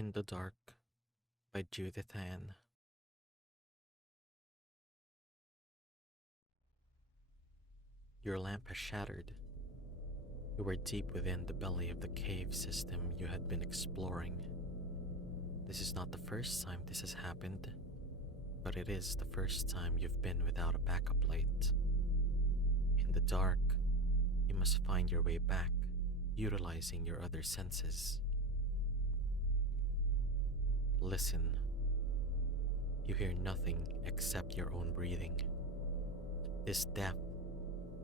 In the Dark by Judithan. Your lamp has shattered. You were deep within the belly of the cave system you had been exploring. This is not the first time this has happened, but it is the first time you've been without a backup light. In the dark, you must find your way back, utilizing your other senses. Listen. You hear nothing except your own breathing. At this depth,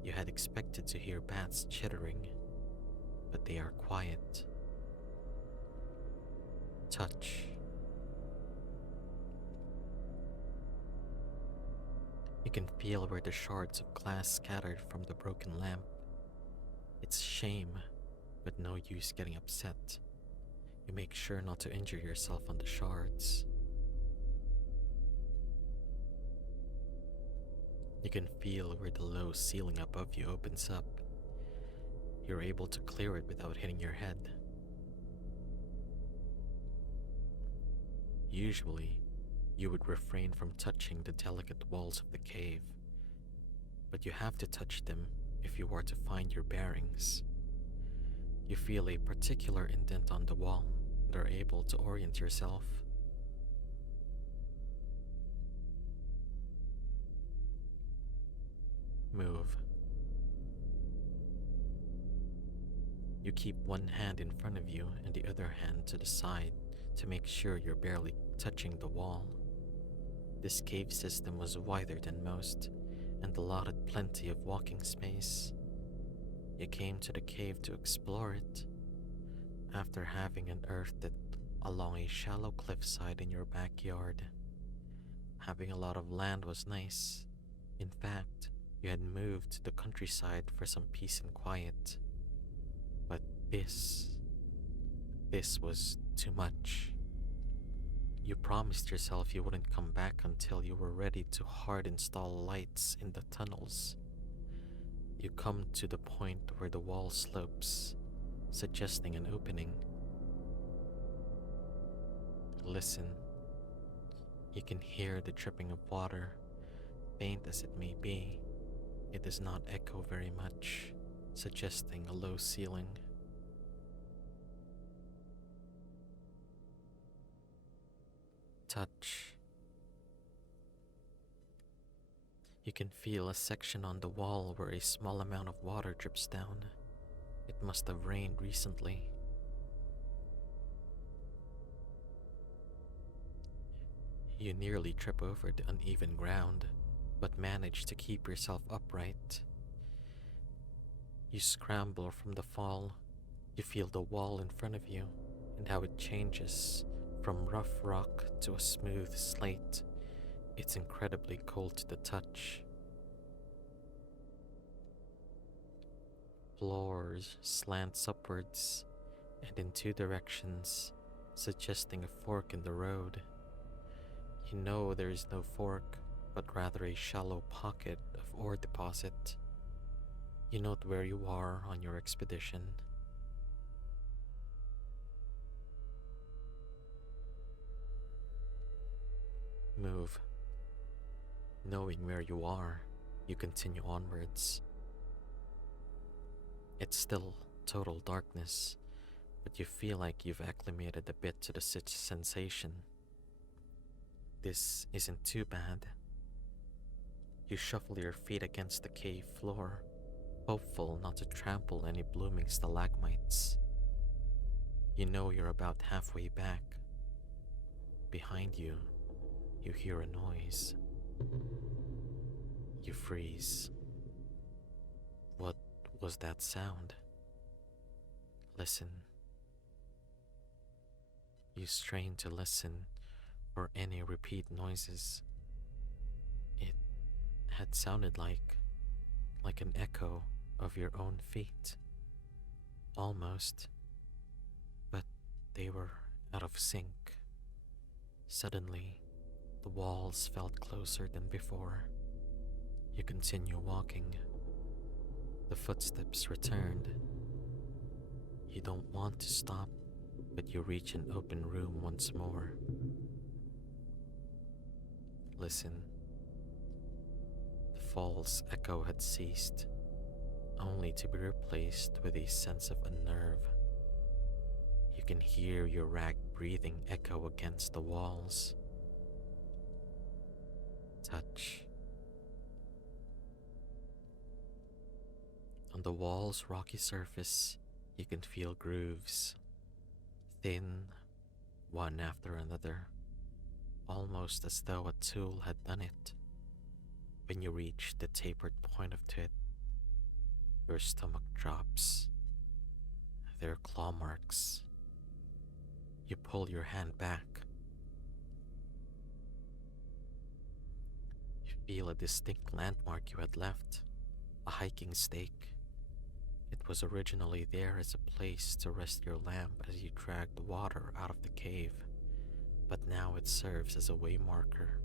you had expected to hear bats chittering, but they are quiet. Touch. You can feel where the shards of glass scattered from the broken lamp. It's shame, but no use getting upset. You make sure not to injure yourself on the shards. You can feel where the low ceiling above you opens up. You're able to clear it without hitting your head. Usually, you would refrain from touching the delicate walls of the cave, but you have to touch them if you are to find your bearings. You feel a particular indent on the wall and are able to orient yourself. Move. You keep one hand in front of you and the other hand to the side to make sure you're barely touching the wall. This cave system was wider than most and allotted plenty of walking space. You came to the cave to explore it, after having unearthed it along a shallow cliffside in your backyard. Having a lot of land was nice. In fact, you had moved to the countryside for some peace and quiet. But this was too much. You promised yourself you wouldn't come back until you were ready to hard install lights in the tunnels. You come to the point where the wall slopes, suggesting an opening. Listen. You can hear the dripping of water, faint as it may be. It does not echo very much, suggesting a low ceiling. Touch. You can feel a section on the wall where a small amount of water drips down. It must have rained recently. You nearly trip over the uneven ground, but manage to keep yourself upright. You scramble from the fall. You feel the wall in front of you and how it changes from rough rock to a smooth slate. It's incredibly cold to the touch. Floors slants upwards and in two directions, suggesting a fork in the road. You know there is no fork, but rather a shallow pocket of ore deposit. You note where you are on your expedition. Move. Knowing where you are, you continue onwards. It's still total darkness, but you feel like you've acclimated a bit to the sensation. This isn't too bad. You shuffle your feet against the cave floor, hopeful not to trample any blooming stalagmites. You know you're about halfway back. Behind you, you hear a noise. You freeze. What was that sound? Listen. You strain to listen for any repeat noises. It had sounded like an echo of your own feet. Almost. But they were out of sync. Suddenly, the walls felt closer than before. You continue walking. The footsteps returned. You don't want to stop, but you reach an open room once more. Listen. The false echo had ceased, only to be replaced with a sense of unnerve. You can hear your ragged breathing echo against the walls. Touch. On the wall's rocky surface, you can feel grooves, thin, one after another, almost as though a tool had done it. When you reach the tapered point of it, your stomach drops. There are claw marks. You pull your hand back. You feel a distinct landmark you had left, a hiking stake. It was originally there as a place to rest your lamp as you dragged the water out of the cave, but now it serves as a way marker.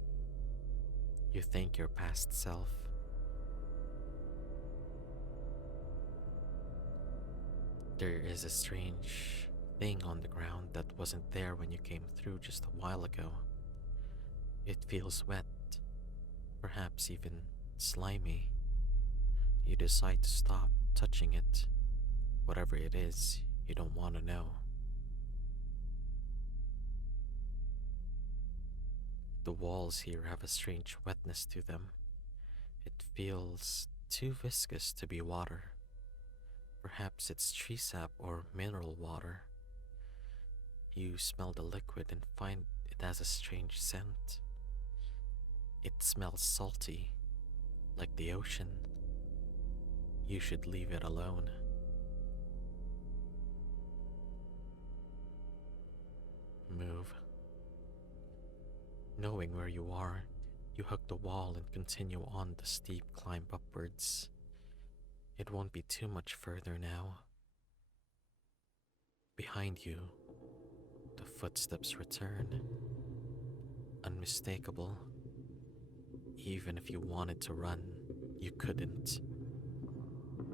You thank your past self. There is a strange thing on the ground that wasn't there when you came through just a while ago. It feels wet, perhaps even slimy. You decide to stop touching it. Whatever it is, you don't want to know. The walls here have a strange wetness to them. It feels too viscous to be water. Perhaps it's tree sap or mineral water. You smell the liquid and find it has a strange scent. It smells salty, like the ocean. You should leave it alone. Move. Knowing where you are, you hug the wall and continue on the steep climb upwards. It won't be too much further now. Behind you, the footsteps return. Unmistakable. Even if you wanted to run, you couldn't.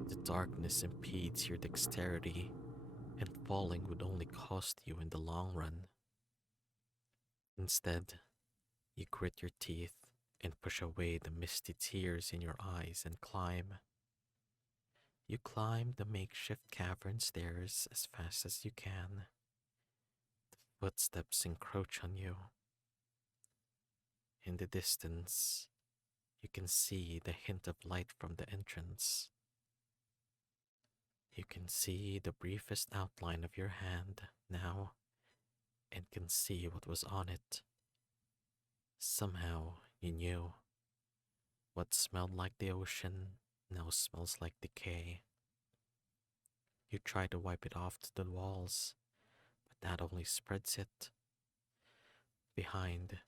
The darkness impedes your dexterity, and falling would only cost you in the long run. Instead, you grit your teeth and push away the misty tears in your eyes and climb. You climb the makeshift cavern stairs as fast as you can. The footsteps encroach on you. In the distance, you can see the hint of light from the entrance. You can see the briefest outline of your hand now and can see what was on it. Somehow you knew. What smelled like the ocean now smells like decay. You try to wipe it off to the walls, but that only spreads it. Behind,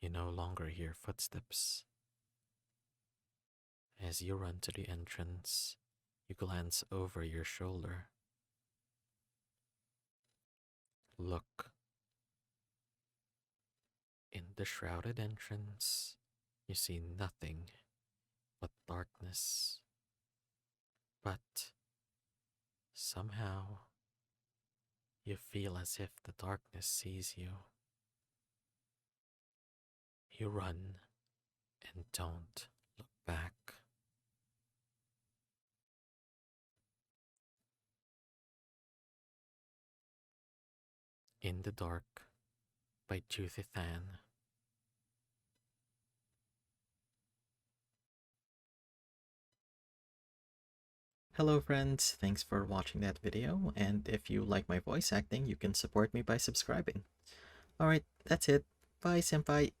you no longer hear footsteps. As you run to the entrance, you glance over your shoulder. Look. In the shrouded entrance, you see nothing but darkness. But somehow, you feel as if the darkness sees you. You run and don't look back. In the Dark by Judithan. Hello friends, thanks for watching that video, and if you like my voice acting, you can support me by subscribing. Alright, that's it. Bye senpai.